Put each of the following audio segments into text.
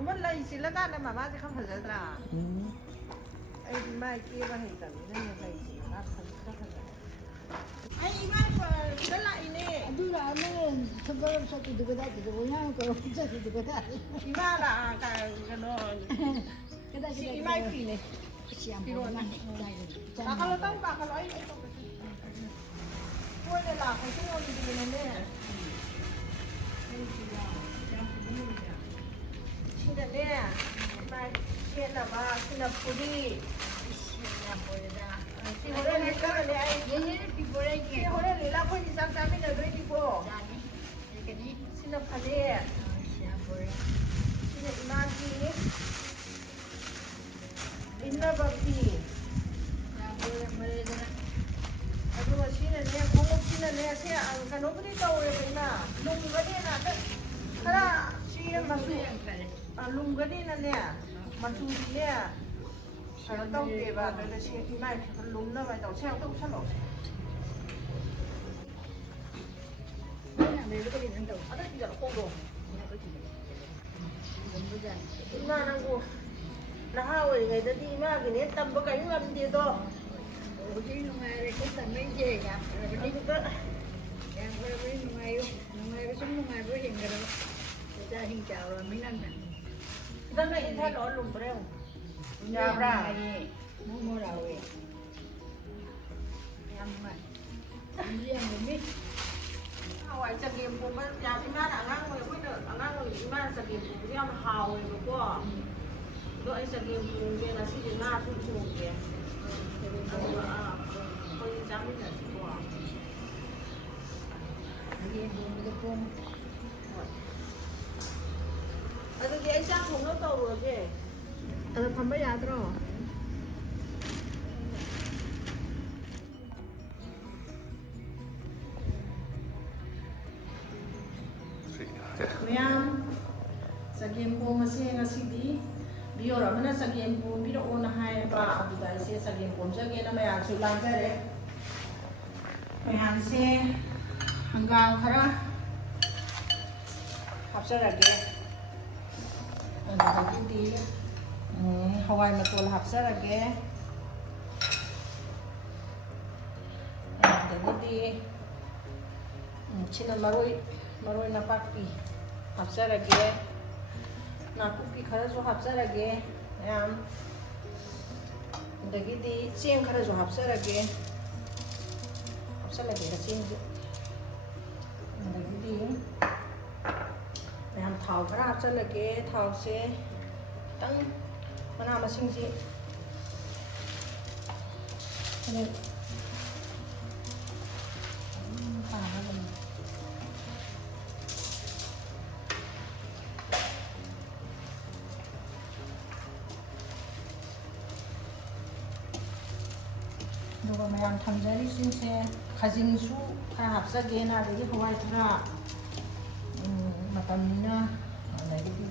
그건 나 있을라가 나 마마지 한 벌더라. ai mai kia mà hình tận nên là này chỉ là phần các phần ai mai mà cái lại nè tôi là nó không có sao thì được cái được nhá còn không sao thì được cái thì ba là cái nó cái đây chị mai thì này thì rồi này bà kalau tahu bà kalau ấy quên là phải cái ngon gì này nè xin là nè mai xin là bà xin là phụ đi si hore le ka le ai ye pipore ke si hore le la ko ni sang sa mi na do ni ko ke ni sin na phale sia pore sin na imagi inna bakti ya pore mare na adu sin na ne ko sin na ne se ang ka no ni ta ore na lung ga ni na ta khara si na masu lung ga ni na ne masu ni ne nó tông kề vào cái là xe khi mai nó lúng nó vào tàu xe tông sát lột này cái gì thằng đầu ở đây giờ nó không đồ mà năng cô nó hao rồi người ta đi mà cái nét tâm có cánh lâm gì đó cái ngoài cái tầm mấy gì nhỉ cái gì đó em với ngoài cái súng ngoài với hiện rồi ra hiện chào rồi mấy năm này dân này thay nó lùng vào đâu nhà ra mua rồi em mà riêng mình biết hỏi sạc game của mình nhà thì mà đã ngang rồi mới được ngang rồi thì mà sạc game của em hào rồi đúng không rồi sạc game của mình là chỉ là thu thu kìa tôi dám biết là gì quá riêng mình được không cái gì anh sang không nó tàu rồi chứ 밤에 야들어 Ma'am, sa game po masih ngasidi biora mana sa game po biro ona hai ba abu dai se sa game po sa game na mayan su lang jare mayan se hanggang khara hapsarage ada di hawai matol hapsarage ada di china maroi na pakpi hapsarage nakupi khara jo hapsarage yam dagidi cheng khara jo hapsarage hapsarage da cheng jo dagidi yam thau khara hapsarage thau se tang mana masing si ini 누가 매양 탐자리 신세 가진수 다 합사게나 되게 하와이 트라 마탐니나 내기디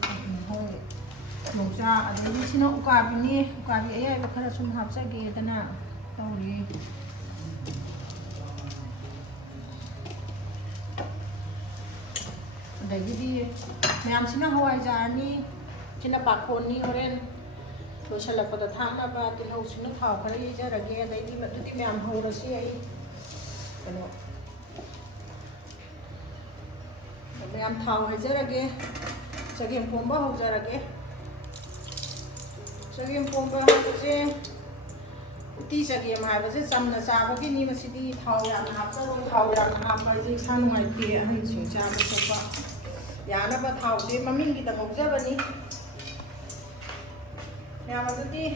호이 농사 아들이 신어 우가비니 우가비 에야 bakara sum 합사게다나 우리 내기디 매양 신어 하와이 자니 진짜 바코니 호렌 लोशलपद थाना बा तिलौ सिनु थाव खरि जरगे दैदि मदुदि ma'am हौरसि आई कनो ma'am थाव हजरगे चगेम पोंबा हौजरगे चगेम पोंबा हसे उति चगेम हाबसे चमना चाबगे नि मसिदि थाव याम हाबचरो थाव याम हाबजे सानुङाइ पे अहन सिं चाबे सोपा यानबा थाव जे ममिंगि the मौजबनि Nhà mà cái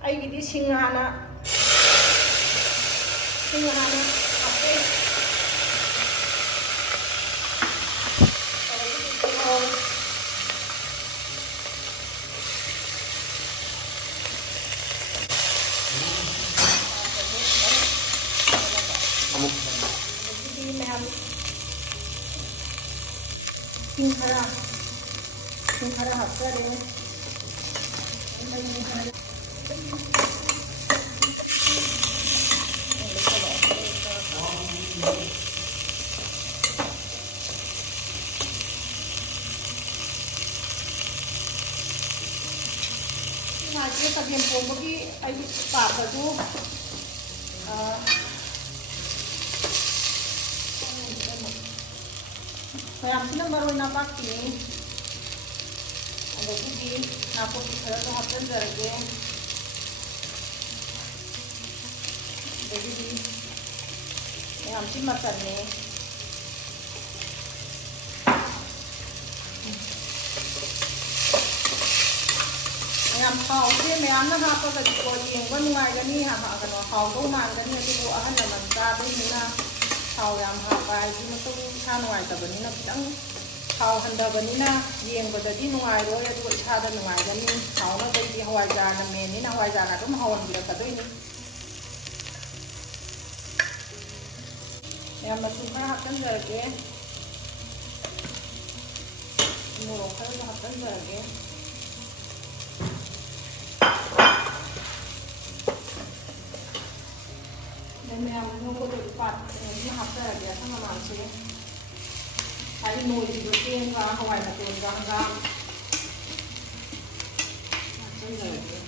ai cái sinh hana apa Singkara hafta deh. ꯆꯒꯦꯝ ꯄꯣꯝꯕꯒꯤ ꯑꯩꯒꯤ ꯄꯥꯇ꯭ꯔꯗꯨ ꯃꯌꯥꯝꯁꯤꯅ ꯃꯔꯣꯏ ꯅꯄꯥꯛꯄꯤꯅꯤ ꯑꯗꯒꯤꯗꯤ ꯅꯥꯀꯨꯞꯄꯤ ꯈꯔꯁꯨ ꯍꯥꯞꯆꯤꯟꯖꯔꯒꯦ ꯑꯗꯒꯤꯗꯤ ꯃꯌꯥꯝꯁꯤ ꯃꯆꯜꯅꯦ ꯃꯌꯥꯝ ꯊꯥꯎꯁꯦ ꯃꯌꯥꯝꯅ ꯍꯥꯞꯄꯒꯗꯤꯀꯣ ꯌꯦꯡꯕ ꯅꯨꯡꯉꯥꯏꯒꯅꯤ ꯀꯩꯅꯣ ꯍꯥꯎꯗꯧ ꯃꯥꯟꯒꯅꯤ ꯑꯗꯨꯕꯨ ꯑꯍꯜ ꯂꯃꯟ ꯆꯥꯗꯣꯏꯅꯤꯅ ꯊꯥꯎ ꯌꯥꯝ ꯍꯥꯞꯄ ꯍꯥꯏꯗꯤ ꯃꯇꯨꯡ ꯏꯁꯥ ꯅꯨꯡꯉꯥꯏꯇꯕꯅꯤꯅ ꯈꯤꯇꯪ ꯊꯥꯎ ꯍꯟꯊꯕꯅꯤꯅ ꯌꯦꯡꯕꯗꯗꯤ ꯅꯨꯡꯉꯥꯏꯔꯣꯏ ꯑꯗꯨꯒ ꯏꯁꯥꯗ ꯅꯨꯡꯉꯥꯏꯒꯅꯤ ꯍꯥꯎꯅꯕꯩꯗꯤ ꯍꯋꯥꯏꯖꯥꯔꯅ ꯃꯦꯟꯅꯤꯅ ꯍꯋꯥꯏꯖꯥꯔꯅ ꯑꯗꯨꯝ ꯍꯥꯎꯍꯟꯕꯤꯔꯛꯀꯗꯣꯏꯅꯤ ꯃꯌꯥꯝ ꯃꯆꯨ ꯈꯔ ꯍꯥꯞꯆꯤꯟꯖꯔꯒꯦ ꯃꯣꯔꯣꯛ ꯈꯔꯁꯨ ꯍꯥꯞꯆꯤꯟꯖꯔꯒꯦ ꯃꯌꯥꯝ ꯉꯧꯕꯗꯨ ꯄꯥꯠꯅ ꯍꯥꯞꯆꯔꯒꯦ ꯑꯁꯪ ꯑꯃꯥꯟꯁꯦ ꯍꯥꯏꯗꯤ ꯅꯣꯏꯔꯤꯕ ꯆꯦꯡꯒ ꯍꯋꯥꯏ ꯃꯇꯣꯟꯒ ꯍꯪꯒꯥꯝ ꯍꯥꯞꯆꯤꯟꯖꯔꯒꯦ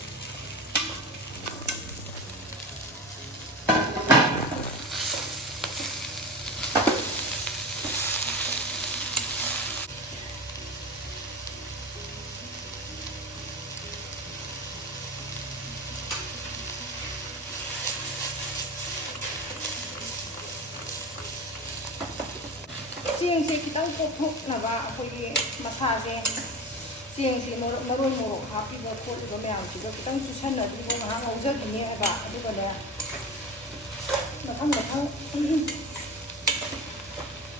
ꯆꯦꯡꯁꯦ ꯈꯤꯇꯪ ꯄꯣꯞꯊꯣꯛꯅꯕ ꯑꯩꯈꯣꯏꯒꯤ ꯃꯁꯥꯁꯦ ꯆꯦꯡꯁꯦ ꯃꯔꯣꯏ ꯃꯣꯔꯣꯛ ꯍꯥꯞꯄꯤꯕ ꯈꯣꯠꯂꯤꯕ ꯃꯌꯥꯝꯁꯤꯒ ꯈꯤꯇꯪ ꯆꯨꯁꯟꯅꯕꯤꯕ ꯉꯥꯏꯍꯥꯛ ꯉꯧꯖꯈꯤꯅꯦ ꯍꯥꯏꯕ ꯑꯗꯨꯒꯅꯦ ꯃꯊꯪ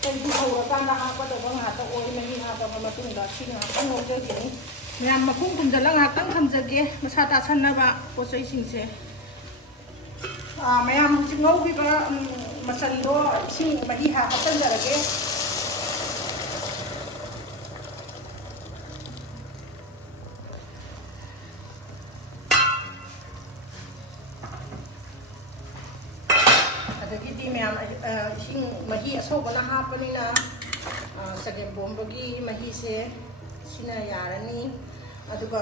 ꯀꯩꯗꯤ ꯍꯧꯔꯀꯥꯟꯗ ꯍꯥꯞꯀꯗꯕ ꯉꯥꯛꯇ ꯑꯣꯏ ꯃꯍꯤ ꯍꯥꯞꯄꯕ ꯃꯇꯨꯡꯗ ꯁꯤ ꯉꯥꯏꯍꯥꯛꯇꯪ ꯉꯧꯖꯈꯤꯅꯤ ꯃꯌꯥꯝ ꯃꯈꯨꯝ ꯈꯨꯝꯖꯤꯜꯂꯒ ꯉꯥꯏꯍꯥꯛꯇꯪ ꯊꯝꯖꯒꯦ ꯃꯁꯥ ꯇꯥꯁꯟꯅꯕ ꯄꯣꯠ ꯆꯩꯁꯤꯡꯁꯦ ꯃꯌꯥꯝ ꯍꯧꯖꯤꯛ ꯉꯧꯈꯤꯕ ꯃꯆꯜꯗꯣ ꯏꯁꯤꯡ ꯃꯍꯤ ꯍꯥꯞꯆꯤꯟꯖꯔꯒꯦ ꯑꯗꯒꯤꯗꯤ ꯃꯌꯥꯝ ꯏꯁꯤꯡ ꯃꯍꯤ ꯑꯁꯧꯕꯅ ꯍꯥꯞꯄꯅꯤꯅ ꯆꯒꯦꯝꯄꯣꯝꯕꯒꯤ ꯃꯍꯤꯁꯦ ꯁꯤꯅ ꯌꯥꯔꯅꯤ ꯑꯗꯨꯒ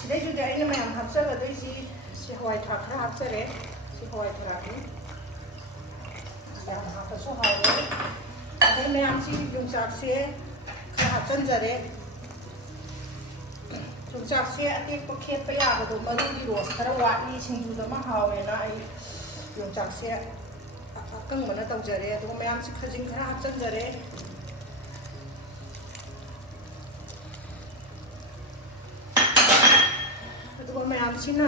ꯁꯤꯗꯩꯁꯤꯗ ꯑꯩꯅ ꯃꯌꯥꯝ ꯍꯥꯞꯆꯒꯗꯣꯏꯁꯤ ꯁꯤ ꯍꯋꯥꯏ ꯊꯔꯥꯛ ꯈꯔ ꯍꯥꯞꯆꯔꯦ ꯁꯤ ꯍꯋꯥꯏ ꯊꯔꯥꯛꯅꯤ ꯌꯥꯝ ꯍꯥꯞꯄꯁꯨ ꯍꯥꯎꯔꯦ ꯑꯗꯩ ꯃꯌꯥꯝꯁꯤ ꯌꯣꯡꯆꯥꯛꯁꯦ ꯈꯔ ꯍꯥꯞꯆꯤꯟꯖꯔꯦ ꯌꯣꯡꯆꯥꯛꯁꯦ ꯑꯇꯦꯛꯄ ꯈꯦꯠꯄ ꯌꯥꯕꯗꯣ ꯃꯔꯨꯒꯤ ꯔꯣꯁ ꯈꯔ ꯋꯥꯠꯂꯤ ꯁꯤꯡꯖꯨꯗ ꯑꯃ ꯍꯥꯎꯋꯦꯅ ꯑꯩ ꯌꯣꯡꯆꯥꯛꯁꯦ ꯑꯀꯪꯕꯅ ꯇꯧꯖꯔꯦ ꯑꯗꯨꯒ ꯃꯌꯥꯝꯁꯤ ꯈꯖꯤꯡ ꯈꯔ ꯍꯥꯞꯆꯤꯟꯖꯔꯦ ꯑꯗꯨꯒ ꯃꯌꯥꯝꯁꯤꯅ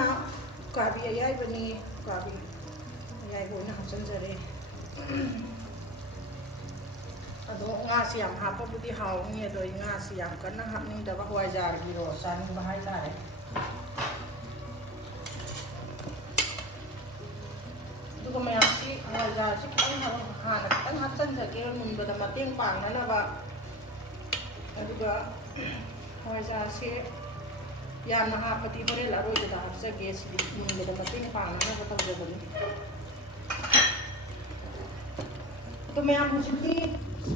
ꯎꯀꯥꯕꯤ ꯑꯌꯥꯏꯕꯅꯤ ꯎꯀꯥꯕꯤ ꯑꯌꯥꯏꯕ ꯑꯣꯏꯅ ꯍꯥꯞꯆꯤꯟꯖꯔꯦ ꯑꯗꯣ ꯉꯥꯁꯤ ꯌꯥꯝ ꯍꯥꯞꯄꯕꯨꯗꯤ ꯍꯥꯎꯅꯤ ꯑꯗꯣ ꯑꯩ ꯉꯥꯁꯤ ꯌꯥꯝ ꯀꯟꯅ ꯍꯥꯞꯅꯤꯡꯗꯕ ꯍꯋꯥꯏꯖꯥꯔꯒꯤꯔꯣ ꯆꯥꯅꯤꯡꯕ ꯍꯥꯏꯇꯥꯔꯦ ꯑꯗꯨꯒ ꯃꯌꯥꯝꯁꯤ ꯍꯋꯥꯏꯖꯥꯔꯁꯤ ꯍꯥꯟꯅ ꯈꯤꯇꯪ ꯍꯥꯞꯆꯤꯟꯖꯒꯦ ꯃꯨꯟꯕꯗ ꯃꯇꯦꯡ ꯄꯥꯡꯅꯅꯕ ꯑꯗꯨꯒ ꯍꯋꯥꯏꯖꯥꯔꯁꯦ ꯌꯥꯝꯅ ꯍꯥꯞꯄꯗꯤ ꯍꯣꯔꯦꯟ ꯑꯔꯣꯏꯕꯗ ꯍꯥꯞꯆꯒꯦ ꯁꯤꯗꯤ ꯃꯨꯟꯕꯗ ꯃꯇꯦꯡ ꯄꯥꯡꯅꯅꯕ ꯇꯧꯖꯕꯅꯤ ꯑꯗꯣ ꯃꯌꯥꯝ ꯍꯧꯖꯤꯛꯇꯤ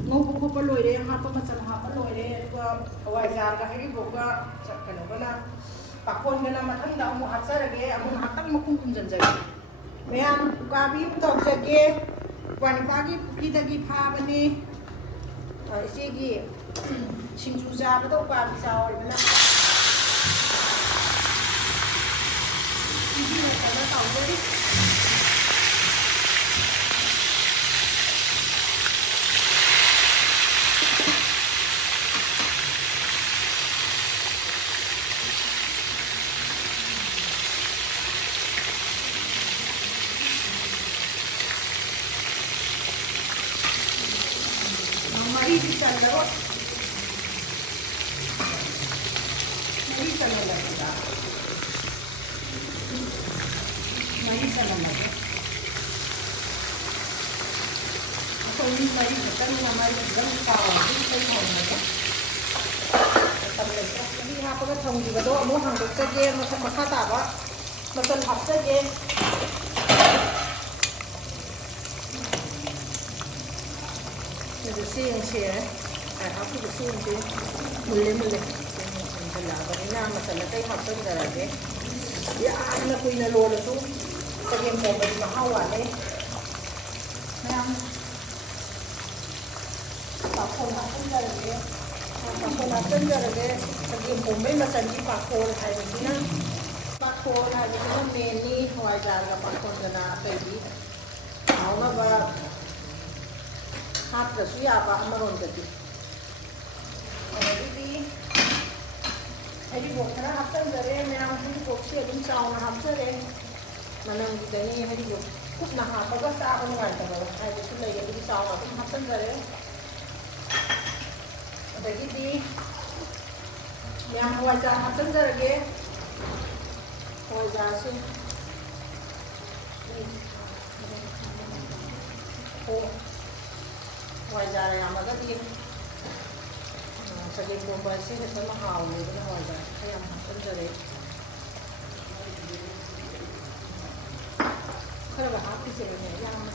ꯉꯧꯕ ꯈꯣꯠꯄ ꯂꯣꯏꯔꯦ ꯍꯥꯞꯄ ꯃꯆꯜ ꯍꯥꯞꯄ ꯂꯣꯏꯔꯦ ꯑꯗꯨꯒ ꯍꯋꯥꯏꯖꯥꯔꯒ ꯍꯩꯔꯤꯕꯣꯞꯒ ꯀꯩꯅꯣꯒꯅ ꯄꯥꯈꯣꯟꯒꯅ ꯃꯊꯪꯗ ꯑꯃꯨꯛ ꯍꯥꯞꯆꯔꯒꯦ ꯑꯃꯨꯛ ꯉꯥꯏꯍꯥꯛꯇꯪ ꯃꯈꯨꯝ ꯈꯨꯝꯖꯤꯟꯖꯒꯦ ꯃꯌꯥꯝ ꯎꯀꯥꯕꯤ ꯇꯧꯖꯒꯦ ꯋꯥꯅꯤꯄꯥꯒꯤ ꯄꯨꯈ꯭ꯔꯤꯗꯒꯤ ꯐꯥꯕꯅꯤ ꯏꯆꯦꯒꯤ ꯁꯤꯡꯖꯨ ꯆꯥꯕꯗ ꯎꯀꯥꯕꯤ ꯆꯥꯎꯏꯗꯅ ꯄꯤꯕꯤꯔꯛꯇꯅ ꯇꯧꯖꯔꯤ मरी चलो मरी चलने लगेगा मरी चलने लगे तो इस मरी खत्म हमारी एकदम पावरफुल सही होने लगे तब लेकर अभी यहाँ पर थोड़ी बदो मुँह हम लोग से मतलब मखा तावा मतलब हफ्ते के ꯆꯦꯡꯁꯦ ꯍꯥꯞꯄꯤꯕ ꯆꯦꯡꯁꯦ ꯃꯨꯜꯂꯦ ꯆꯦꯡ ꯃꯨꯟꯁꯤꯜꯂꯛꯑꯕꯅꯤꯅ ꯃꯆꯜ ꯑꯇꯩ ꯍꯥꯞꯆꯤꯟꯖꯔꯒꯦ ꯌꯥꯝꯅ ꯀꯨꯏꯅ ꯂꯣꯜꯂꯁꯨ ꯆꯒꯦꯝ ꯄꯣꯝꯕꯗꯤ ꯃꯍꯥꯎ ꯋꯥꯠꯂꯦ ꯃꯌꯥꯝ ꯄꯥꯈꯣꯟ ꯍꯥꯞꯆꯤꯟꯖꯔꯒꯦ ꯄꯥꯈꯣꯟ ꯍꯥꯞꯆꯤꯟꯖꯔꯒꯦ ꯆꯒꯦꯝ ꯄꯣꯝꯕꯩ ꯃꯆꯜꯗꯤ ꯄꯥꯈꯣꯟ ꯍꯥꯏꯕꯁꯤꯅ ꯄꯥꯈꯣꯟ ꯍꯥꯏꯕꯁꯤꯅ ꯃꯦꯟꯅꯤ ꯍꯋꯥꯏꯖꯥꯔꯒ ꯄꯥꯈꯣꯟꯒꯅ ꯑꯇꯩꯗꯤ ꯍꯥꯎꯅꯕ ꯍꯥꯞꯇ꯭ꯔꯁꯨ ꯌꯥꯕ ꯑꯃꯔꯣꯝꯗꯗꯤ ꯑꯗꯒꯤꯗꯤ ꯍꯩꯔꯤꯕꯣꯞ ꯈꯔ ꯍꯥꯞꯆꯤꯟꯖꯔꯦ ꯃꯌꯥꯝ ꯍꯩꯔꯤꯕꯣꯞꯁꯤ ꯑꯗꯨꯝ ꯆꯥꯎꯅ ꯍꯥꯞꯆꯔꯦ ꯃꯅꯝꯒꯤꯗꯅꯤ ꯍꯩꯔꯤꯕꯣꯞ ꯀꯨꯞꯅ ꯍꯥꯞꯄꯒ ꯆꯥꯕ ꯅꯨꯡꯉꯥꯏꯇꯕ ꯍꯥꯏꯕꯁꯨ ꯂꯩ ꯑꯗꯨꯒꯤ ꯆꯥꯎꯅ ꯑꯗꯨꯝ ꯍꯥꯞꯆꯤꯟꯖꯔꯦ ꯑꯗꯒꯤꯗꯤ ꯃꯌꯥꯝ ꯍꯋꯥꯏꯖꯥꯔ ꯍꯥꯞꯆꯤꯟꯖꯔꯒꯦ ꯍꯋꯥꯏꯖꯥꯔꯁꯤ ꯍꯋꯥꯏꯖꯥꯔ ꯌꯥꯝꯃꯒꯗꯤ ꯆꯒꯦꯝ ꯄꯣꯝꯕ ꯑꯁꯤ ꯈꯛꯇꯃꯛ ꯍꯥꯎꯋꯦꯗꯅ ꯍꯋꯥꯏꯖꯥꯔ ꯈꯔ ꯌꯥꯝ ꯍꯥꯞꯆꯤꯟꯖꯔꯦ ꯈꯔꯒ ꯍꯥꯞꯈꯤꯁꯦꯕꯅꯦ ꯌꯥꯝꯅ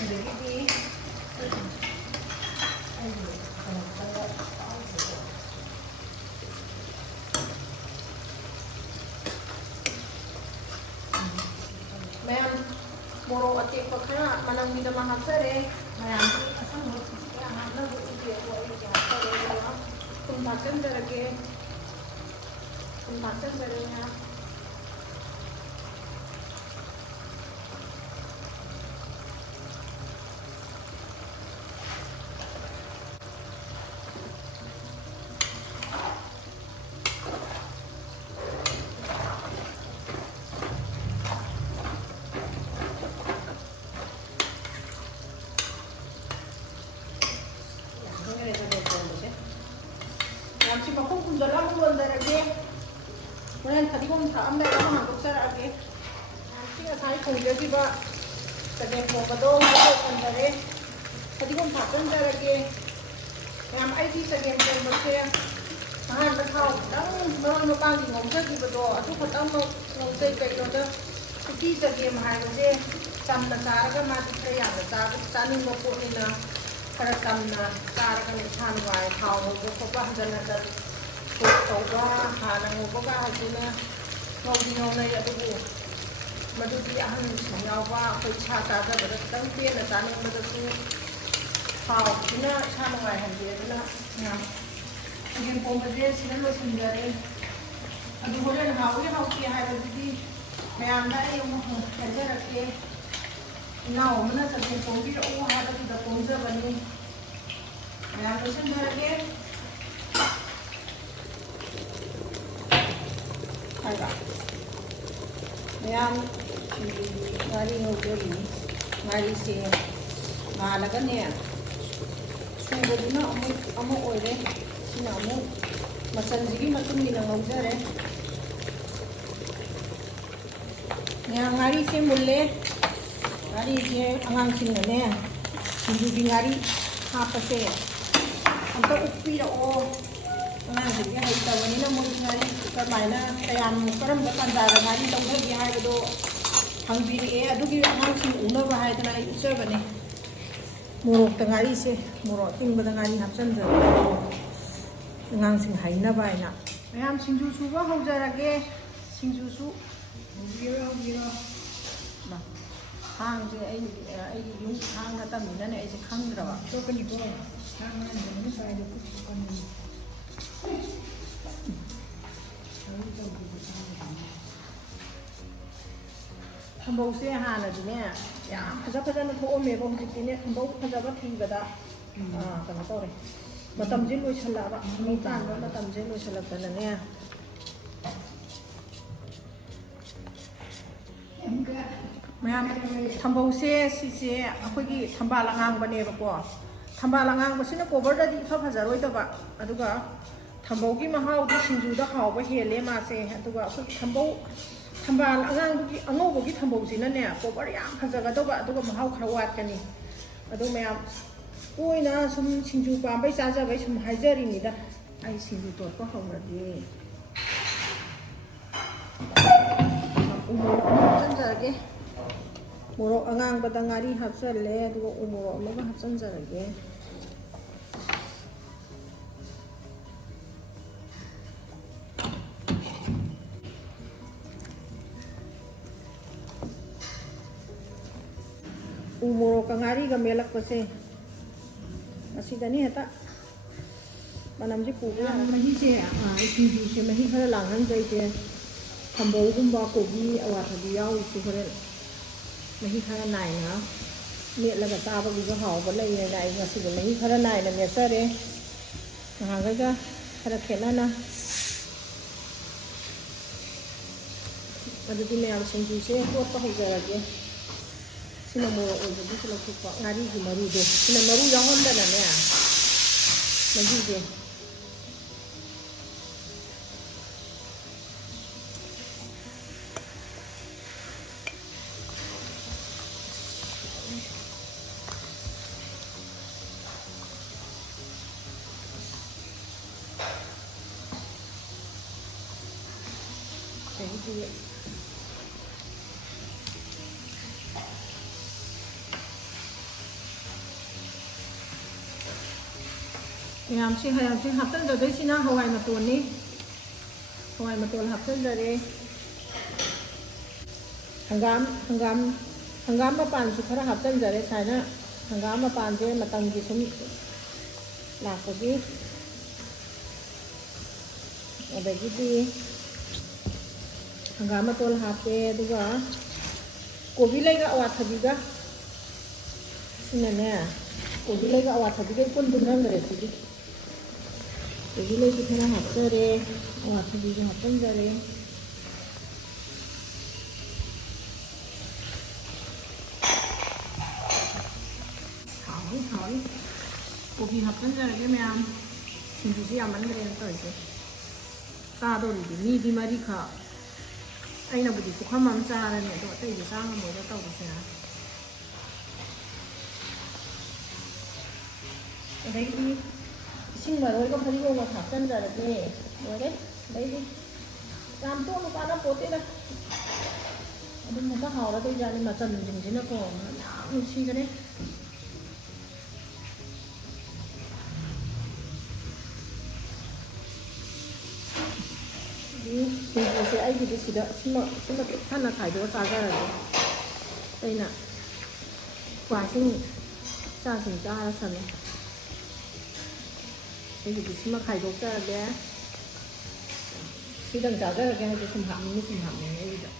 ꯑꯗꯒꯤꯗꯤ ꯃꯌꯥꯝ ꯃꯣꯔꯣꯛ ꯑꯇꯦꯛꯄ ꯈꯔ ꯃꯅꯝꯒꯤꯗꯃꯛ ꯍꯥꯞꯆꯔꯦ ꯃꯌꯥꯝꯁꯤ ꯑꯁꯪꯕ ꯀꯌꯥ ꯍꯥꯞꯅꯕ ꯎꯗꯦ ꯑꯗꯣ ꯑꯩꯗꯤ ꯍꯥꯞꯆꯔꯦ ꯑꯗꯨꯒ ꯊꯨꯝ ꯊꯥꯛꯆꯤꯟꯖꯔꯒꯦ ꯊꯨꯝ ꯊꯥꯛꯆꯤꯟꯖꯔꯦ ꯃꯌꯥꯝ ꯌꯥꯝꯁꯤ ꯃꯈꯨꯝ ꯈꯨꯝꯖꯤꯜꯂ ꯑꯃꯨꯛ ꯂꯣꯟꯖꯔꯒꯦ ꯍꯣꯔꯦꯟ ꯐꯗꯤꯒꯣꯝ ꯊꯥꯛꯑꯝꯗꯥꯏꯗ ꯑꯃꯨꯛ ꯍꯥꯡꯗꯣꯛꯆꯔꯛꯑꯒꯦ ꯌꯥꯝꯁꯤ ꯉꯁꯥꯏ ꯊꯣꯡꯖꯈꯤꯕ ꯆꯒꯦꯝ ꯄꯣꯝꯕꯗꯣ ꯍꯥꯡꯗꯣꯛꯍꯟꯖꯔꯦ ꯐꯗꯤꯒꯣꯝ ꯊꯥꯛꯆꯤꯟꯖꯔꯒꯦ ꯌꯥꯝ ꯑꯩꯗꯤ ꯆꯒꯦꯝ ꯄꯣꯝꯕꯁꯦ ꯑꯍꯥꯟꯕ ꯊꯥꯎ ꯈꯤꯇꯪ ꯃꯔꯣꯏ ꯃꯄꯥꯡꯒꯤ ꯉꯧꯖꯈꯤꯕꯗꯣ ꯑꯗꯨ ꯈꯛꯇꯪ ꯉꯧꯖꯩ ꯀꯩꯅꯣꯗ ꯎꯇꯤ ꯆꯒꯦꯝ ꯍꯥꯏꯕꯁꯦ ꯆꯝꯅ ꯆꯥꯔꯒ ꯃꯥꯗꯤ ꯈꯔ ꯌꯥꯝꯅ ꯆꯥꯅꯤꯡꯕ ꯄꯣꯠꯅꯤꯅ खरा चमना चारगने सान वाय थाव ngꯧꯕ ꯈꯣꯠꯄ ꯍꯟꯖꯟ ꯍꯟꯖꯟ ꯇꯧꯕ ꯍꯥꯟꯅ ꯉꯧꯕꯒ ꯍꯧꯖꯤꯛꯅ ꯉꯧꯗꯤ ꯉꯧꯅꯩ ꯑꯗꯨꯕꯨ ꯃꯗꯨꯗꯤ ꯑꯍꯟꯁꯤꯡ ꯌꯥꯎꯕ ꯑꯩꯈꯣꯏ ꯏꯁꯥ ꯆꯥꯖꯕꯗ ꯈꯤꯇꯪ ꯄꯦꯟꯅ ꯆꯥꯅꯤꯡꯕꯗꯁꯨ ꯊꯥꯎꯁꯤꯅ ꯏꯁꯥ ꯅꯨꯡꯉꯥꯏꯍꯟꯗꯦ ꯑꯗꯨꯅ ꯆꯒꯦꯝ ꯄꯣꯝꯕꯁꯦ ꯁꯤꯗ ꯂꯣꯏꯁꯤꯟꯖꯔꯦ ꯑꯗꯨ ꯍꯣꯔꯦꯟ ꯍꯥꯎꯏ ꯍꯥꯎꯇꯦ ꯍꯥꯏꯕꯗꯨꯗꯤ ꯃꯌꯥꯝꯗ ꯑꯩ ꯑꯃꯨꯛ ꯍꯥꯏꯖꯔꯛꯀꯦ इनाव मना चगे पोंबी ओ हादुदा पोंजबनी मयाम लोसनजरगे हाइबा मयाम गारी होजरी गारी से मालगने सुबदुना अमु ओइरे सिना अमु मसनजिगी मतुंगिना होजरे मयाम गारी से मुल्ले गाड़ी से आगाम सिंहने सिंधुगी गाड़ी हापसे अंत उपीरो आगाम सिंह हेतबनी मोदी गाड़ी कमायना कयाम करम तंजाद गाड़ी लौधगे हाइबदो हंगबिरे अदुगी आगाम सिंह उनब हाइदना उचबने मोरोक गाड़ी से मोरोक तिंबद गाड़ी हापचंजर आगाम सिंह हाइनब हाइना मयाम सिंजु सुबा हौजरगे सिंजु सु बिरो ꯍꯥꯡꯁꯦ ꯑꯩꯒꯤ ꯌꯨꯝ ꯍꯥꯡ ꯅꯠꯇꯕꯅꯤꯅꯅꯦ ꯑꯩꯁꯦ ꯈꯪꯗ꯭ꯔꯕ ꯁꯣꯛꯀꯅꯤꯀꯣ ꯍꯥꯡ ꯁ꯭ꯋꯥꯏꯗ ꯁꯣꯛꯀꯅꯤ ꯊꯝꯕꯧꯁꯦ ꯍꯥꯟꯅꯗꯤꯅꯦ ꯌꯥꯝ ꯐꯖꯅ ꯊꯣꯛꯑꯝꯃꯦꯕ ꯍꯧꯖꯤꯛꯇꯤꯅꯦ ꯊꯝꯕꯧ ꯐꯖꯕ ꯊꯤꯕꯗ ꯀꯩꯅꯣ ꯇꯧꯔꯦ ꯃꯇꯝꯁꯦ ꯂꯣꯏꯁꯜꯂꯛꯑꯕ ꯃꯤ ꯇꯥꯟꯕ ꯃꯇꯝꯁꯦ ꯂꯣꯏꯁꯜꯂꯛꯇꯅꯅꯦ ꯃꯌꯥꯝ ꯊꯝꯕꯧꯁꯦ ꯁꯤꯁꯦ ꯑꯩꯈꯣꯏꯒꯤ ꯊꯝꯕꯥꯜ ꯑꯉꯥꯡꯕꯅꯦꯕꯀꯣ ꯊꯝꯕꯥꯜ ꯑꯉꯥꯡꯕꯁꯤꯅ ꯀꯣꯕꯔꯗꯗꯤ ꯏꯐ ꯐꯖꯔꯣꯏꯗꯕ ꯑꯗꯨꯒ ꯊꯝꯕꯧꯒꯤ ꯃꯍꯥꯎꯗꯤ ꯁꯤꯡꯖꯨꯗ ꯍꯥꯎꯕ ꯍꯦꯜꯂꯦ ꯃꯥꯁꯦ ꯑꯗꯨꯒ ꯑꯩꯈꯣꯏ ꯊꯝꯕꯥꯜ ꯑꯉꯧꯕꯒꯤ ꯊꯝꯕꯧꯁꯤꯅꯅꯦ ꯀꯣꯕꯔ ꯌꯥꯝ ꯐꯖꯒꯗꯧꯕ ꯑꯗꯨꯒ ꯃꯍꯥꯎ ꯈꯔ ꯋꯥꯠꯀꯅꯤ ꯑꯗꯨ ꯃꯌꯥꯝ ꯇꯣꯏꯅ ꯁꯨꯝ ꯁꯤꯡꯖꯨ ꯄꯥꯝꯕꯩ ꯆꯥꯖꯕꯩ ꯁꯨꯝ ꯍꯥꯏꯖꯔꯤꯅꯤꯗ ꯑꯩ ꯁꯤꯡꯖු ꯇꯣꯠꯄ ꯍꯧꯔꯒꯦ ꯎꯃꯣꯔꯣꯛ ꯑꯃ ꯍꯥꯞꯆꯤꯟꯖꯔꯒꯦ मोरोक अगांबदा गारी हापचल्ले अदुगा उमोरोक अमगा हापचंजरगे ꯎ ꯃꯣꯔꯣꯛꯀ ꯉꯥꯔꯤꯒ ꯃꯦꯠꯂꯛꯄꯁꯦ ꯑꯁꯤꯗꯅꯤ ꯍꯦꯛꯇ ꯃꯅꯝꯁꯦ ꯄꯨꯕ ꯌꯥꯔꯦ ꯃꯍꯤꯁꯦ ꯁꯤꯡꯖꯨꯁꯦ ꯃꯍꯤ ꯈꯔ ꯂꯥꯡꯍꯟꯖꯩꯁꯦ ꯊꯝꯕꯧꯒꯨꯝꯕ ꯀꯣꯕꯤ ꯑꯋꯥꯊꯕꯤ ꯌꯥꯎꯔꯤꯁꯦ ꯍꯣꯔꯦꯟ ꯃꯍꯤ ꯈꯔ ꯅꯥꯏꯅ ꯃꯦꯠꯂꯒ ꯆꯥꯕꯒꯤꯁꯨ ꯍꯥꯎꯕ ꯂꯩꯌꯦꯅ ꯑꯩ ꯉꯁꯤꯗꯤ ꯃꯍꯤ ꯈꯔ ꯅꯥꯏꯅ ꯃꯦꯠꯆꯔꯦ ꯅꯍꯥꯟꯈꯩꯒ ꯈꯔ ꯈꯦꯠꯅꯅ ꯑꯗꯨꯗꯤ ꯃꯌꯥꯝ ꯁꯤꯡꯖꯨꯁꯦ ꯇꯣꯠꯄ ꯍꯧꯖꯔꯒꯦ ꯁꯤꯅ ꯃꯣꯔꯣꯛ ꯑꯣꯏꯕꯗꯨꯁꯨ ꯂꯧꯊꯣꯛꯄ ꯉꯥꯔꯤꯒꯤ ꯃꯔꯨꯗꯣ ꯁꯤꯅ ꯃꯔꯨ ꯌꯥꯎꯍꯟꯗꯅꯅꯦ ꯃꯍꯤꯁꯦ ꯑꯗꯒꯤꯗꯤ ꯃꯌꯥꯝꯁꯤ ꯍꯌꯥꯡꯁꯤ ꯍꯥꯞꯆꯤꯟꯖꯗꯣꯏꯁꯤꯅ ꯍꯋꯥꯏ ꯃꯇꯣꯟꯅꯤ ꯍꯋꯥꯏ ꯃꯇꯣꯟ ꯍꯥꯞꯆꯤꯟꯖꯔꯦ ꯍꯪꯒꯥꯝ ꯃꯄꯥꯟꯁꯨ ꯈꯔ ꯍꯥꯞꯆꯤꯟꯖꯔꯦ ꯁꯨꯃꯥꯏꯅ ꯍꯪꯒꯥꯝ ꯃꯄꯥꯟꯁꯦ ꯃꯇꯝꯒꯤ ꯁꯨꯝ ꯂꯥꯛꯄꯒꯤ ꯑꯗꯒꯤꯗꯤ ꯍꯪꯒꯥꯝ ꯃꯇꯣꯟ ꯍꯥꯞꯄꯦ ꯑꯗꯨꯒ ꯀꯣꯕꯤ ꯂꯩꯒ ꯑꯋꯥꯊꯕꯤꯒ ꯁꯤꯅꯅꯦ ꯀꯣꯕꯤ ꯂꯩꯒ ꯑꯋꯥꯊꯕꯤꯒ ꯄꯨꯟꯈ꯭ꯔꯦ ꯁꯤꯗꯤ ꯀꯣꯕꯤ ꯂꯩꯁꯨ ꯈꯔ ꯍꯥꯞꯆꯔꯦ ꯑꯋꯥꯊꯕꯤꯁꯨ ꯍꯥꯞꯆꯤꯟꯖꯔꯦ ꯍꯥꯎꯏ ꯀꯣꯕꯤ ꯍꯥꯞꯆꯤꯟꯖꯔꯒꯦ ꯃꯌꯥꯝ ꯁꯤꯡꯖꯨꯁꯤ ꯌꯥꯝꯃꯟꯈ꯭ꯔꯦꯅ ꯇꯧꯔꯤꯁꯦ ꯆꯥꯗꯧꯔꯤꯗꯤ ꯃꯤꯗꯤ ꯃꯔꯤꯈꯛ ꯑꯩꯅꯕꯨꯗꯤ ꯄꯨꯈꯝ ꯑꯃ ꯆꯥꯔꯅꯤ ꯑꯗꯣ ꯑꯇꯩꯗꯤ ꯆꯥ ꯉꯝꯃꯣꯏꯗ ꯇꯧꯔꯤꯁꯦ ꯑꯗꯩꯗꯤ ꯏꯁꯤꯡ ꯃꯔꯣꯏꯒ ꯐꯗꯤꯒꯣꯝꯒ ꯍꯥꯞꯆꯤꯟꯖꯔꯒꯦ ꯂꯣꯏꯔꯦ ꯑꯗꯩꯗꯤ ꯌꯥꯝ ꯇꯣꯠꯅ ꯀꯥꯟꯅꯄꯣꯠꯇꯦꯗ ꯑꯗꯨꯝ ꯍꯦꯛꯇ ꯍꯥꯎꯔꯗꯣꯏꯖꯥꯠꯅꯤ ꯃꯆꯜꯁꯤꯡꯁꯤꯅꯀꯣ ꯌꯥꯝ ꯅꯨꯡꯁꯤꯈꯔꯦ ꯁꯤꯡꯖꯨꯁꯦ ꯑꯩꯒꯤꯗꯤ ꯁꯤꯗ ꯁꯤꯃ ꯊꯟꯅ ꯈꯥꯏꯗꯣꯛꯑ ꯆꯥꯖꯔꯒꯦ ꯑꯩꯅ ꯀ꯭ꯋꯥꯁꯤꯡ ꯆꯥꯁꯤꯡ ꯆꯥꯔꯁꯅꯨ ꯑꯩꯒꯤꯗꯤ ꯁꯤꯃ ꯈꯥꯏꯗꯣꯛꯆꯔꯒꯦ ꯁꯤꯗꯪ ꯆꯥꯖꯔꯒꯦ ꯍꯥꯏꯗꯤ ꯁꯨꯝ ꯍꯥꯞꯅꯤꯡꯉꯤ ꯑꯩꯒꯤꯗ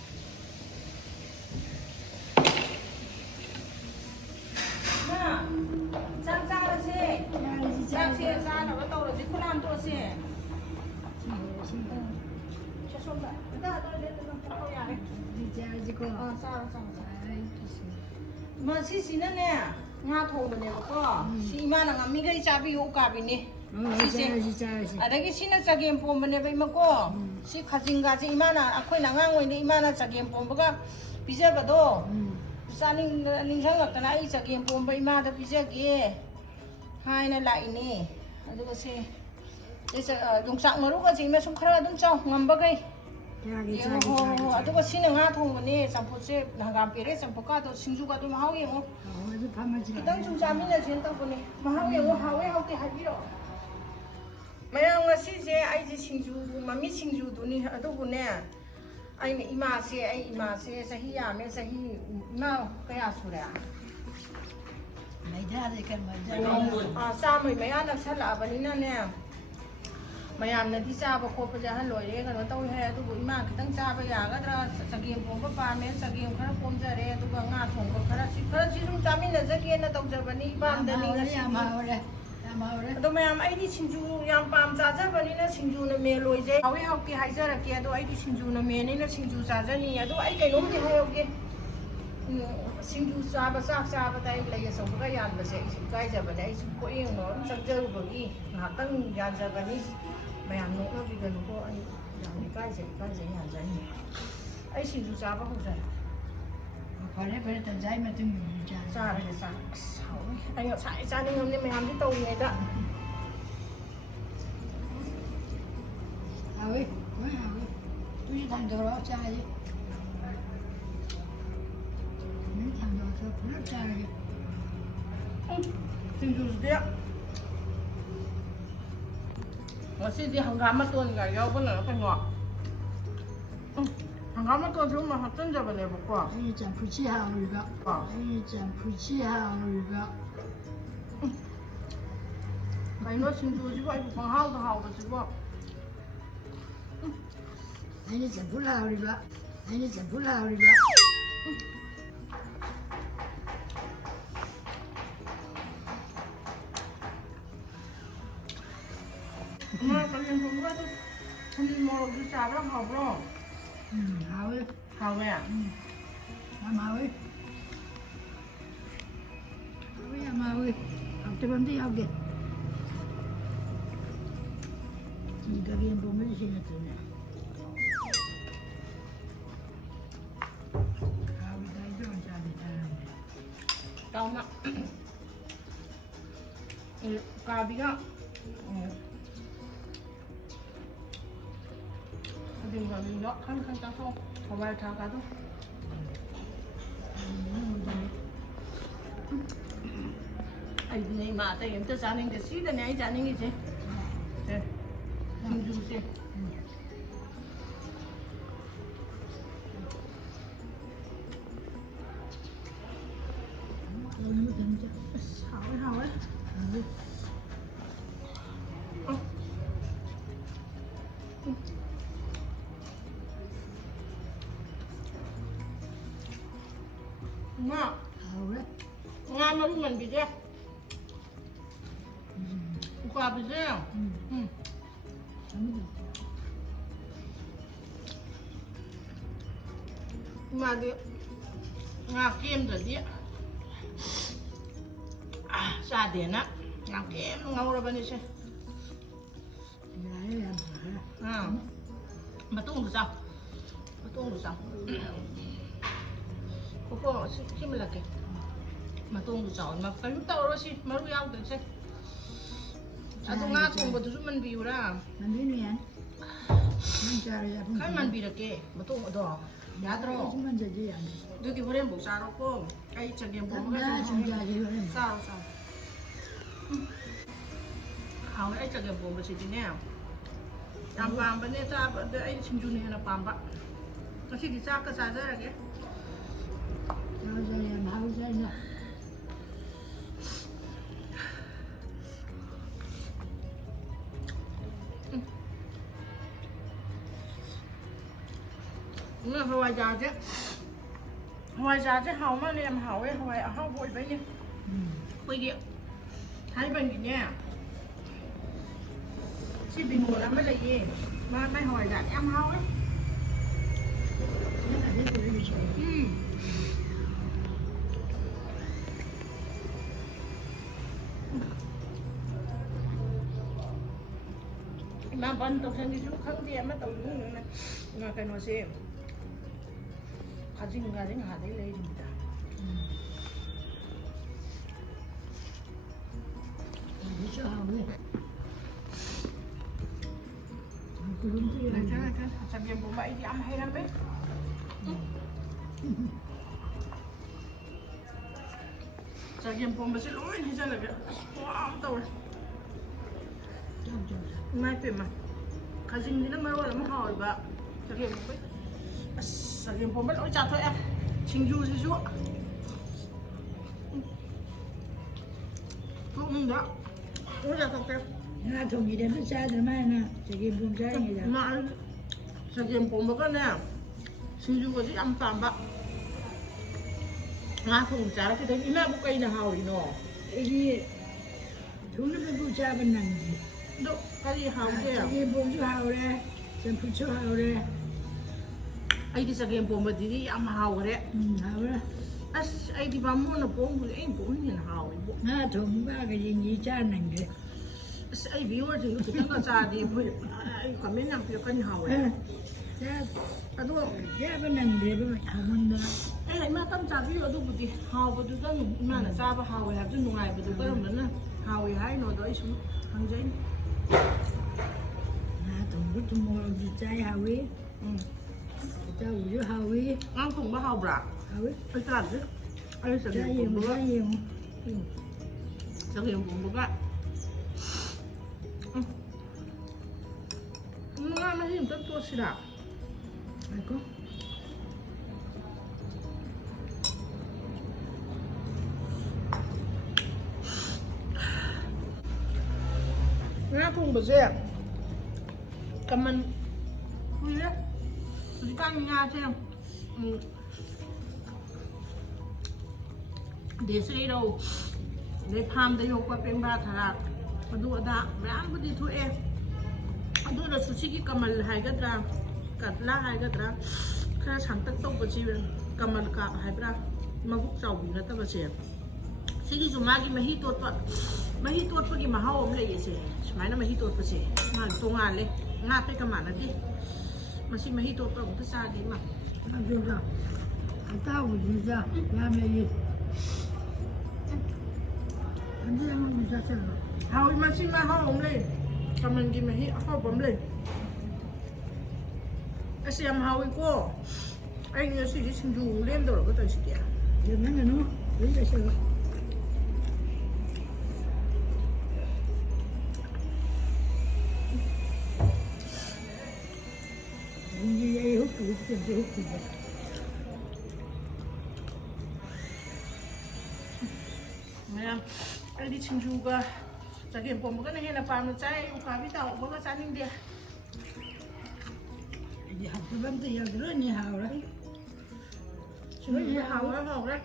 ꯆꯥꯛ ꯆꯥꯔꯁꯦ ꯆꯥꯛꯁꯦ ꯆꯥꯅꯕ ꯇꯧꯔꯁꯤ ꯈꯨꯂꯥꯝ ꯇꯣꯠꯁꯦ ꯃꯁꯤꯁꯤꯅꯅꯦ ꯉꯥ ꯊꯣꯡꯕꯅꯦꯕꯀꯣ ꯁꯤ ꯏꯃꯥꯅ ꯉꯝꯃꯤꯈꯩ ꯆꯥꯕꯤꯌꯨ ꯎꯀꯥꯕꯤꯅꯤ ꯑꯗꯒꯤ ꯁꯤꯅ ꯆꯒꯦꯝ ꯄꯣꯝꯕꯅꯦꯕ ꯏꯃꯀꯣ ꯁꯤ ꯈꯥꯖꯤꯡꯒꯥꯁꯦ ꯏꯃꯥꯅ ꯑꯩꯈꯣꯏꯅ ꯑꯉꯥꯡ ꯑꯣꯏꯅ ꯏꯃꯥꯅ ꯆꯒꯦꯝ ꯄꯣꯝꯕꯒ ꯄꯤꯖꯕꯗꯣ ꯅꯤꯡꯁꯤꯡꯉꯛꯇꯅ ꯑꯩ ꯆꯒꯦꯝ ꯄꯣꯝꯕ ꯏꯃꯥꯗ ꯄꯤꯖꯒꯦ ꯍꯥꯏꯅ ꯂꯥꯛꯏꯅꯦ ꯑꯗꯨꯒ ꯁꯤ ꯌꯣꯡꯆꯥꯛ ꯃꯔꯨꯒꯁꯦ ꯏꯃ ꯁꯨꯝ ꯈꯔ ꯑꯗꯨꯝ ꯆꯥꯎ ꯉꯝꯕꯈꯩ ꯑꯗꯨꯒ ꯁꯤꯅ ꯉꯥ ꯊꯣꯡꯕꯅꯦ ꯆꯝꯐꯨꯠꯁꯦ ꯍꯪꯒꯥꯝ ꯄꯦꯔꯦ ꯆꯝꯐꯨꯠꯀꯥꯗꯣ ꯁꯤꯡꯖꯨꯒ ꯑꯗꯨꯝ ꯃꯍꯥꯎ ꯌꯦꯡꯉꯣ ꯈꯤꯇꯪ ꯁꯨꯝ ꯆꯥꯃꯤꯟꯅꯁꯦꯅ ꯇꯧꯕꯅꯦ ꯃꯍꯥꯎ ꯌꯦꯡꯉꯣ ꯍꯥꯎꯋꯦ ꯍꯥꯎꯇꯦ ꯍꯥꯏꯕꯤꯔꯛꯑꯣ ꯃꯌꯥꯝ ꯉꯁꯤꯁꯦ ꯑꯩꯁꯦ ꯁꯤꯡꯖꯨ ꯃꯃꯤ ꯁꯤꯡꯖꯨꯗꯨꯅꯤ ꯑꯗꯨꯕꯨꯅꯦ ꯑꯩ ꯏꯃꯥꯁꯦ ꯆꯍꯤ ꯌꯥꯝꯃꯦ ꯆꯍꯤ ꯏꯃꯥ ꯀꯌꯥ ꯁꯨꯔꯦ ꯆꯥꯝꯃꯩ ꯃꯌꯥ ꯅꯛꯁꯜꯂꯛꯑꯕꯅꯤꯅꯅꯦ ꯃꯌꯥꯝꯅꯗꯤ ꯆꯥꯕ ꯈꯣꯠꯄꯁꯦ ꯑꯍꯜ ꯂꯣꯏꯔꯦ ꯀꯩꯅꯣ ꯇꯧꯋꯤ ꯍꯥꯏ ꯑꯗꯨꯕꯨ ꯏꯃꯥ ꯈꯤꯇꯪ ꯆꯥꯕ ꯌꯥꯒꯗ꯭ꯔꯥ ꯆꯒꯦꯝ ꯄꯣꯝꯕ ꯄꯥꯝꯃꯦ ꯆꯒꯦꯝ ꯈꯔ ꯄꯣꯝꯖꯔꯦ ꯑꯗꯨꯒ ꯉꯥ ꯊꯣꯡꯕ ꯈꯔꯁꯤ ꯁꯨꯝ ꯆꯥꯃꯤꯟꯅꯖꯒꯦꯅ ꯇꯧꯖꯕꯅꯤ ꯏꯄꯥꯝꯗꯅꯤ ꯉꯁꯤ ꯑꯗꯣ ꯃꯌꯥꯝ ꯑꯩꯗꯤ ꯁꯤꯡꯖꯨ ꯌꯥꯝ ꯄꯥꯝ ꯆꯥꯖꯕꯅꯤꯅ ꯁꯤꯡꯖꯨꯅ ꯃꯦꯟ ꯑꯣꯏꯖꯩ ꯍꯥꯎꯋꯤ ꯍꯥꯎꯇꯦ ꯍꯥꯏꯖꯔꯛꯀꯦ ꯑꯗꯣ ꯑꯩꯗꯤ ꯁꯤꯡꯖꯨꯅ ꯃꯦꯟꯅꯤꯅ ꯁꯤꯡꯖු ꯆꯥꯖꯅꯤꯡꯉꯦ ꯑꯗꯣ ꯑꯩ ꯀꯩꯅꯣꯝꯗꯤ ꯍꯥꯏꯍꯧꯒꯦ ꯁꯤꯡꯖු ꯆꯥꯕ ꯆꯥꯛ ꯆꯥꯕꯗ ꯑꯩ ꯂꯩ ꯑꯆꯧꯕꯒ ꯌꯥꯟꯕꯁꯦ ꯑꯩꯁꯨ ꯏꯀꯥꯏꯖꯕꯅꯦ ꯑꯩꯁꯨ ꯄꯣꯠꯌꯦꯡꯅꯣ ꯑꯗꯨꯝ ꯆꯪꯖꯔꯨꯕꯒꯤ ꯉꯥꯏꯍꯥꯛꯇꯪ ꯌꯥꯟꯖꯕꯅꯤ ꯃꯌꯥꯝ ꯅꯣꯛꯅꯕꯤꯒꯅꯨꯀꯣ ꯑꯩ ꯌꯥꯝ ꯏꯀꯥꯏꯖꯩ ꯌꯥꯟꯖꯅꯤ ꯑꯩ ꯁꯤꯡꯖꯨ ꯆꯥꯕ ꯍꯧꯖꯔꯦ ꯐꯔꯦ ꯇꯟꯖꯥꯏ ꯃꯇꯨꯡ ꯆꯥꯔꯒꯦ ꯑꯁ ꯍꯥꯎꯏ ꯑꯩ ꯉꯁꯥꯏ ꯆꯥꯅꯤꯡꯉꯝꯅꯤ ꯃꯌꯥꯝꯗꯤ ꯇꯧꯔꯤꯉꯩꯗ ꯍꯥꯎꯏ ꯇꯨꯁꯨ ꯊꯥꯡꯗꯣꯔꯛꯑꯣ ꯆꯥꯔꯤ ꯊꯥꯡꯗꯣꯔꯛꯑꯣ ꯄꯨꯂꯞ ꯆꯥꯔꯒꯦ ꯁꯤꯡꯖꯨꯁꯤꯗꯤ ꯉꯁꯤꯗꯤ ꯍꯪꯒꯥꯝ ꯃꯇꯣꯟꯒ ꯌꯥꯎꯕꯅ ꯀꯩꯅꯣ 잠깐만 또 좀 확전 잡아내볼까? 이 점프치하고 이거. 이 점프치하고 이거. 나 이거 친구 집어 이거 방하우도 하우도 집어. 아니 점프하고 이거. 아니 점프하고 이거. 엄마 저기 공부해도 근데 뭐 어디 잡으러 가보러? 하고. 가왜야? 하고. 하고. 앞뒤반대 하게. 이거 그냥 보면 신났네. 하고 다 이거 잘했다. 나오나? 가비가 đừng vào mình đó khăn khăn tao không có vài thằng cá thôi anh này mà tay em tới gia đình cái gì đó này gia đình cái gì thế làm gì thế 너무 된다. hào ấy Nga, 하고. nga mà mình bị thế, qua bị thế, mà đi, nga kem rồi đi, xa tiền á, nga kem ngầu ra bên đây xem, mà tung được sao, mà tung được sao, cô khi mà là cái mà tung được sao, mà phải tao rồi xí, mà rồi ăn được xem, tung nga tung vào tụi mình biểu ra, 만들면 만자야. cái mình biểu được cái, mà tung ở đó, giá đó. 만자지 안 돼. 여기 그래 못 살았고 아이 저기 뭐 나 진짜 이거는 싸워 아 아이 저기 뭐 뭐지네 담밤 번에 싸 아이 친구네 하나 밤바 kasi di sa ka sa rage 나오자야. nó hoa già chứ hoa già chứ hầu mà em hầu ấy hầu bụi vậy nhỉ bụi điện thấy bên gì nha chị bình một lắm mới là gì mà mấy hồi già em hầu ấy mà bọn tôi sang đi xuống không thì em mới tàu xuống nữa mà cái nó xem 가진 하대 레일입니다. 그렇죠. 괜찮아. 자기 뭐 많이 안 해라며? 자기 뭐 맛을 오래 해잖아. 와, 더워. mai phải mà cái gì nó mới là mới hỏi bà thực hiện một cái thực hiện một bất ối chặt thôi em trình du gì chú cũng đó ối chặt thật em 나 동일해도 짜들만 저기 봉자이다. mà thực hiện một cái này trình du có gì ăn tạm bạ ngã không trả cái đấy mẹ bút cây là hào gì nó 이게 돈을 붙잡은 난지. đâu cái gì hào kia 저기 봉주하오래. 전 부처하오래. ai đi thực hiện một cái gì ăn hào rồi đấy 하오래. ai đi vào mua nó bông thì anh cũng nhìn hào 나 동바가 이제 짜는 게. ai biểu thì cái cái cha đi bây còn mấy năm kia cân hào ấy 자, à đúng không 잡은 데로 하면다. ai lại mà tâm trạng ví dụ tôi budi hào budi cái mà là cha và hào hay tôi nung ngày budi cái đó nữa hào thì hay nó đợi xuống hàng giấy 나 동부터 뭐 짜이 하위. 자, 우주 하위. ăn cùng với hào bạc 하위. ai làm chứ ai sẽ 짜이 làm cùng với 짜이. thực hiện cùng với nó hiểm rất tốt xí đạp 아이고. ꯊꯣꯡꯕꯁꯦ ꯀꯃꯟ ꯀꯨꯏꯔꯦ ꯍꯧꯖꯤꯛꯀꯥꯟ ꯉꯥꯁꯦ ꯗꯦꯁꯔꯤ ꯔꯧ ꯑꯗꯩ ꯐꯥꯔꯝꯗ ꯌꯣꯛꯄ ꯄꯦꯡꯕꯥ ꯊꯔꯥꯛ ꯑꯗꯨ ꯑꯗꯥ ꯃꯌꯥꯝꯕꯨꯗꯤ ꯊꯣꯛꯑꯦ ꯑꯗꯨ ꯑꯣꯏꯔꯁꯨ ꯁꯤꯒꯤ ꯀꯃꯜ ꯍꯥꯏꯒꯗ꯭ꯔꯥ ꯀꯠꯂꯥ ꯍꯥꯏꯒꯗ꯭ꯔꯥ ꯈꯔ ꯁꯥꯡꯇꯛ ꯇꯧꯕꯁꯤ ꯀꯃꯜ ꯀꯥꯞ ꯍꯥꯏꯕ꯭ꯔꯥ ꯃꯕꯨꯛ ꯆꯥꯎꯕꯤ ꯅꯠꯇꯕꯁꯦ ꯁꯤꯒꯤꯁꯨ ꯃꯥꯒꯤ ꯃꯍꯤ ꯇꯣꯠꯄꯒꯤ ꯃꯍꯥꯎ ꯑꯃ ꯂꯩꯌꯦꯁꯦ ꯁꯨꯃꯥꯏꯅ ꯃꯍꯤ ꯇꯣꯠꯄꯁꯦ ꯃꯥꯒꯤ ꯇꯣꯡꯉꯥꯜꯂꯦ ꯉꯥ ꯄꯦꯛꯀ ꯃꯥꯟꯅꯗꯦ ꯃꯁꯤ ꯃꯍꯤ ꯇꯣꯠꯄ ꯑꯃꯨꯛꯇ ꯆꯥꯗꯦ ꯃꯥ ꯑꯗꯨꯒ ꯑꯇꯥꯎꯕꯗꯨꯗ ꯌꯥꯝ ꯂꯩꯌꯦ ꯑꯗꯨ ꯑꯃꯨꯛ ꯆꯥꯁꯤꯜꯂꯣ ꯍꯥꯎꯏ ꯃꯁꯤ ꯃꯍꯥꯎ ꯑꯃ ꯂꯩ ꯀꯃꯟꯒꯤ ꯃꯍꯤ ꯑꯍꯥꯎꯕ ꯑꯃ ꯂꯩ ꯑꯁ ꯌꯥꯝ ꯍꯥꯎꯏꯀꯣ ꯑꯩ ꯉꯁꯤꯗꯤ ꯁꯤꯡꯖꯨ ꯂꯦꯝꯗꯧꯔꯒ ꯇꯧꯔꯤꯁꯤꯗꯤ ꯅꯪꯒꯅꯨ ꯑꯗꯨꯝ ꯆꯥꯁꯤꯜꯂꯣ ꯃꯌꯥꯝ ꯑꯩꯗꯤ ꯁꯤꯡꯖꯨꯒ ꯆꯒꯦꯝ ꯄꯣꯝꯕꯒꯅ ꯍꯦꯟꯅ ꯄꯥꯝꯅ ꯆꯥꯏ ꯎꯀꯥꯕꯤ ꯇꯥꯎꯕꯒ ꯆꯥꯅꯤꯡꯗꯦ ꯑꯩꯗꯤ ꯍꯥꯞꯇꯕ ꯑꯝꯇ ꯌꯥꯎꯗ꯭ꯔꯅꯤ ꯍꯥꯎꯔꯦ ꯁꯤꯡꯖꯨꯁꯦ ꯍꯥꯎꯔꯦ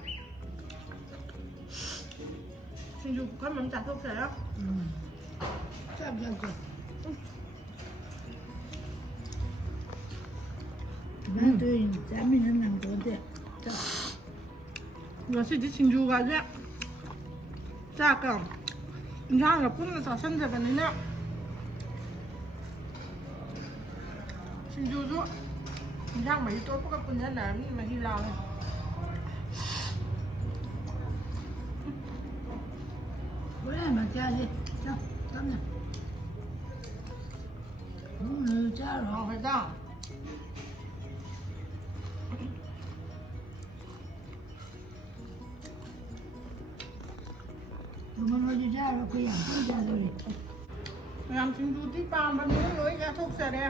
ꯁꯤꯡꯖු ꯄꯨꯈꯝ ꯑꯃ ꯆꯥꯊꯣꯛꯆꯔ ꯆꯥꯛ ꯅꯪꯗꯣ ꯆꯥꯃꯤꯟꯅ ꯅꯪꯗꯣꯗꯦ ꯉꯁꯤꯗꯤ ꯁꯤꯡꯖꯨꯒꯁꯦ ꯆꯥꯛꯀ ꯏꯟꯁꯥꯡꯒ ꯄꯨꯟꯅ ꯆꯥꯁꯤꯟꯖꯕꯅꯤꯅ ꯁꯤꯡꯖꯨꯁꯨ ꯏꯟꯁꯥꯡ ꯃꯍꯤ ꯇꯣꯠꯄꯒ ꯄꯨꯟꯁꯤꯟꯅꯔꯕꯅꯤ ꯃꯍꯤ ꯂꯥꯡꯉꯦ ꯍꯣꯔꯦꯟ ꯃꯆꯥꯁꯦ ꯇꯞꯅ ꯆꯥꯔꯣ ꯍꯥꯎꯈ꯭ꯔꯦꯗ ꯃꯃꯜꯗꯤ ꯆꯥꯔꯣ ꯑꯩꯈꯣꯏ ꯌꯥꯝ ꯊꯤꯅ ꯆꯥꯗꯧꯔꯤ ꯃꯌꯥꯝ ꯁꯤꯡꯖꯨꯗꯤ ꯄꯥꯝꯕꯅꯤꯅ ꯂꯣꯏ ꯆꯥꯊꯣꯛꯆꯔꯦ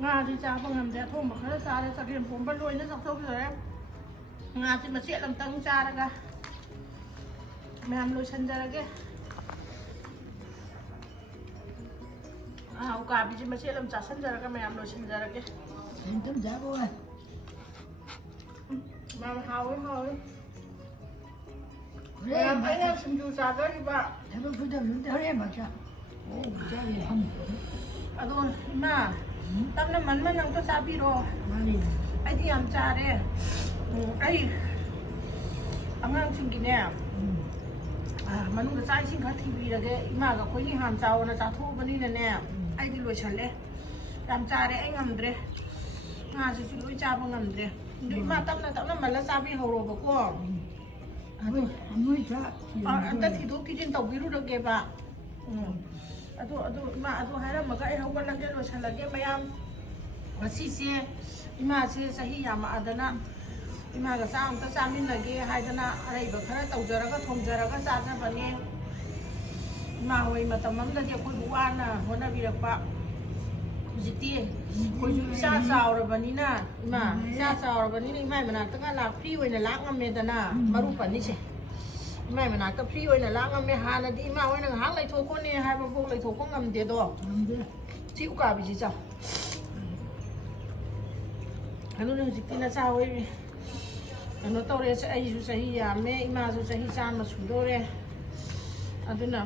ꯉꯥꯗꯤ ꯆꯥꯕ ꯉꯝꯗꯦ ꯑꯊꯣꯡꯕ ꯈꯔ ꯆꯥꯔꯦ ꯆꯒꯦꯝ ꯄꯣꯝꯕ ꯂꯣꯏꯅ ꯆꯥꯊꯣꯛꯆꯔꯦ ꯉꯥꯁꯤ ꯃꯆꯦꯠ ꯑꯃꯇꯪ ꯆꯥꯔꯒ ꯃꯌꯥꯝ ꯂꯣꯏꯁꯤꯟꯖꯔꯒꯦ ꯎꯀꯥꯕꯤꯁꯤ ꯃꯆꯦꯠ ꯑꯃ ꯆꯥꯁꯤꯟꯖꯔꯒ ꯃꯌꯥꯝ ꯂꯣꯏꯁꯤꯟꯖꯔꯒꯦ ꯑꯝꯇꯪ ꯆꯥꯕ ꯋꯥꯏ ꯍꯥꯎꯋꯤ ꯍꯣꯔꯦꯟ ꯑꯩꯅ ꯁꯤꯡꯖꯨ ꯆꯥꯖꯔꯤꯕ ꯊꯕꯛ ꯁꯨꯗꯕꯗꯨꯗ ꯍꯣꯔꯦꯟ ꯃꯆꯥ ꯆꯥꯒꯦ ꯐꯝ ꯑꯗꯣ ꯏꯃꯥ ꯇꯞꯅ ꯃꯟꯃꯟ ꯑꯝꯇ ꯆꯥꯕꯤꯔꯣ ꯃꯥꯅꯤ ꯑꯩꯗꯤ ꯌꯥꯝ ꯆꯥꯔꯦ ꯑꯩ ꯑꯉꯥꯡꯁꯤꯡꯒꯤꯅꯦ ꯃꯅꯨꯡꯗ ꯆꯥꯛ ꯏꯁꯤꯡ ꯈꯔ ꯊꯤꯕꯤꯔꯒꯦ ꯏꯃꯥꯒ ꯑꯩꯈꯣꯏꯅꯤ ꯍꯥꯟ ꯆꯥꯎꯅ ꯆꯥꯊꯣꯛꯑꯕꯅꯤꯅꯅꯦ ꯑꯩꯗꯤ ꯂꯣꯏꯁꯜꯂꯦ ꯌꯥꯝ ꯆꯥꯔꯦ ꯑꯩ ꯉꯝꯗ꯭ꯔꯦ ꯉꯥꯁꯤꯁꯨ ꯂꯣꯏ ꯆꯥꯕ ꯉꯝꯗ꯭ꯔꯦ ꯑꯗꯨ ꯏꯃꯥ ꯇꯞꯅ ꯃꯜꯂ ꯆꯥꯕꯤꯍꯧꯔꯣꯕꯀꯣ ꯑꯝꯇ ꯊꯤꯗꯣꯛ ꯊꯤꯖꯤꯟ ꯇꯧꯕꯤꯔꯨꯔꯒꯦꯕ ꯑꯗꯨ ꯏꯃꯥ ꯑꯗꯨ ꯍꯥꯏꯔꯝꯃꯒ ꯑꯩ ꯍꯧꯒꯠꯂꯒꯦ ꯂꯣꯏꯁꯜꯂꯒꯦ ꯃꯌꯥꯝ ꯉꯁꯤꯁꯦ ꯏꯃꯥꯁꯦ ꯆꯍꯤ ꯌꯥꯝꯃꯛꯑꯗꯅ ꯏꯃꯥꯒ ꯆꯥꯛ ꯑꯝꯇ ꯆꯥꯃꯤꯟꯅꯒꯦ ꯍꯥꯏꯗꯅ ꯑꯔꯩꯕ ꯈꯔ ꯇꯧꯖꯔꯒ ꯊꯣꯡꯖꯔꯒ ꯆꯥꯖꯕꯅꯦ ꯏꯃꯥ ꯍꯣꯏ ꯃꯇꯝ ꯑꯃꯗꯗꯤ ꯑꯩꯈꯣꯏꯕꯨ ꯋꯥꯅ ꯍꯣꯠꯅꯕꯤꯔꯛꯄ ꯍꯧꯖꯤꯛꯇꯤ ꯑꯩꯈꯣꯏꯁꯨ ꯏꯆꯥ ꯆꯥꯎꯔꯕꯅꯤꯅ ꯏꯆꯥ ꯆꯥꯎꯔꯕꯅꯤꯅ ꯏꯃꯥꯏ ꯃꯅꯥꯛꯇꯒ ꯐ꯭ꯔꯤ ꯑꯣꯏꯅ ꯂꯥꯛꯉꯝꯃꯦꯗꯅ ꯃꯔꯨ ꯄꯟꯅꯤꯁꯦ ꯏꯃꯥꯏ ꯃꯅꯥꯛꯇ ꯐ꯭ꯔꯤ ꯑꯣꯏꯅ ꯂꯥꯛꯉꯝꯃꯦ ꯍꯥꯟꯅꯗꯤ ꯏꯃꯥ ꯍꯣꯏꯅ ꯉꯥꯏꯍꯥꯛ ꯂꯩꯊꯣꯛꯈꯣꯅꯦ ꯍꯥꯏꯕꯐꯥꯎ ꯂꯩꯊꯣꯛꯄ ꯉꯝꯗꯦꯗꯣ ꯁꯤ ꯎꯀꯥꯕꯤꯁꯤ ꯆꯥꯎ ꯑꯗꯨꯅ ꯍꯧꯖꯤꯛꯇꯤ ꯅꯆꯥ ꯍꯣꯏ ꯀꯩꯅꯣ ꯇꯧꯔꯦ ꯑꯩꯁꯨ ꯆꯍꯤ ꯌꯥꯝꯃꯦ ꯏꯃꯥꯁꯨ ꯆꯍꯤ 100 ꯁꯨꯗꯧꯔꯦ ꯑꯗꯨꯅ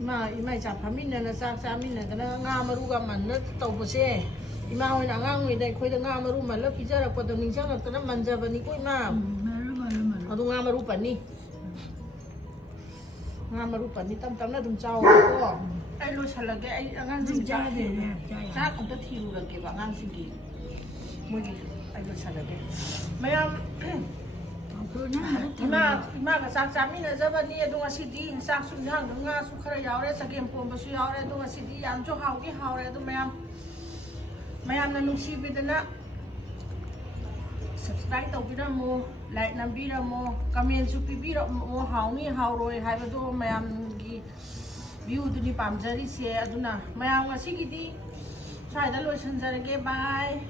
ꯏꯃꯥ ꯏꯆꯥ ꯐꯝꯃꯤꯟꯅꯅ ꯆꯥꯛ ꯆꯥꯃꯤꯟꯅꯗꯅ ꯉꯥ ꯃꯔꯨꯒ ꯃꯟꯅ ꯇꯧꯕꯁꯦ ꯏꯃꯥ ꯍꯣꯏꯅ ꯑꯉꯥꯡ ꯑꯣꯏꯔꯤꯉꯩꯗ ꯑꯩꯈꯣꯏꯗ ꯉꯥ ꯃꯔꯨ ꯃꯜꯂ ꯄꯤꯖꯔꯛꯄꯗꯣ ꯅꯤꯡꯁꯤꯡꯉꯛꯇꯅ ꯃꯟꯖꯕꯅꯤꯀꯣ ꯏꯃꯥ ꯑꯗꯨ ꯉꯥ ꯃꯔꯨ ꯄꯟꯅꯤ ꯉꯥ ꯃꯔꯨ ꯄꯟꯅꯤ ꯇꯞꯅ ꯑꯗꯨꯝ ꯆꯥꯎꯀꯣ ꯑꯩ ꯂꯣꯏꯁꯜꯂꯒꯦ ꯑꯩ ꯑꯉꯥꯡꯁꯤꯡ ꯆꯥꯛ ꯑꯝꯇ ꯊꯤꯔꯨꯔꯒꯦꯕ ꯑꯉꯥꯡꯁꯤꯡꯒꯤ ꯃꯣꯏꯒꯤ ꯑꯩ ꯂꯣꯏꯁꯜꯂꯒꯦ ꯃꯌꯥꯝ 이마가 ꯆꯥꯛ ꯆꯥꯃꯤꯟꯅꯖꯕꯅꯤ ꯑꯗꯣ ꯉꯁꯤꯗꯤ ꯆꯥꯛꯁꯨ ꯏꯟꯖꯥꯡꯗ ꯉꯥꯁꯨ ꯈꯔ ꯌꯥꯎꯔꯦ ꯆꯒꯦꯝ ꯄꯣꯝꯕꯁꯨ ꯌꯥꯎꯔꯦ ꯑꯗꯣ ꯉꯁꯤꯗꯤ ꯌꯥꯝꯁꯨ ꯍꯥꯎꯔꯦ ꯑꯗꯣ ꯃꯌꯥꯝꯅ ꯅꯨꯡꯁꯤꯕꯤꯗꯅ ꯁꯕꯁꯀ꯭ꯔꯥꯏꯕ ꯇꯧꯕꯤꯔꯝꯃꯨ ꯂꯥꯏꯛ ꯅꯝꯕꯤꯔꯝꯃꯨ ꯀꯃꯦꯟꯁꯨ ꯄꯤꯕꯤꯔꯝꯃꯨ ꯍꯥꯎꯅꯤ ꯍꯥꯎꯔꯣꯏ ꯍꯥꯏꯕꯗꯣ ꯃꯌꯥꯝꯒꯤ ꯚ꯭ꯌꯨꯗꯨꯅꯤ ꯄꯥꯝꯖꯔꯤꯁꯦ ꯑꯗꯨꯅ ꯃꯌꯥꯝ ꯉꯁꯤꯒꯤꯗꯤ ꯁ꯭ꯋꯥꯏꯗ ꯂꯣꯏꯁꯤꯟꯖꯔꯒꯦ ꯕꯥꯏ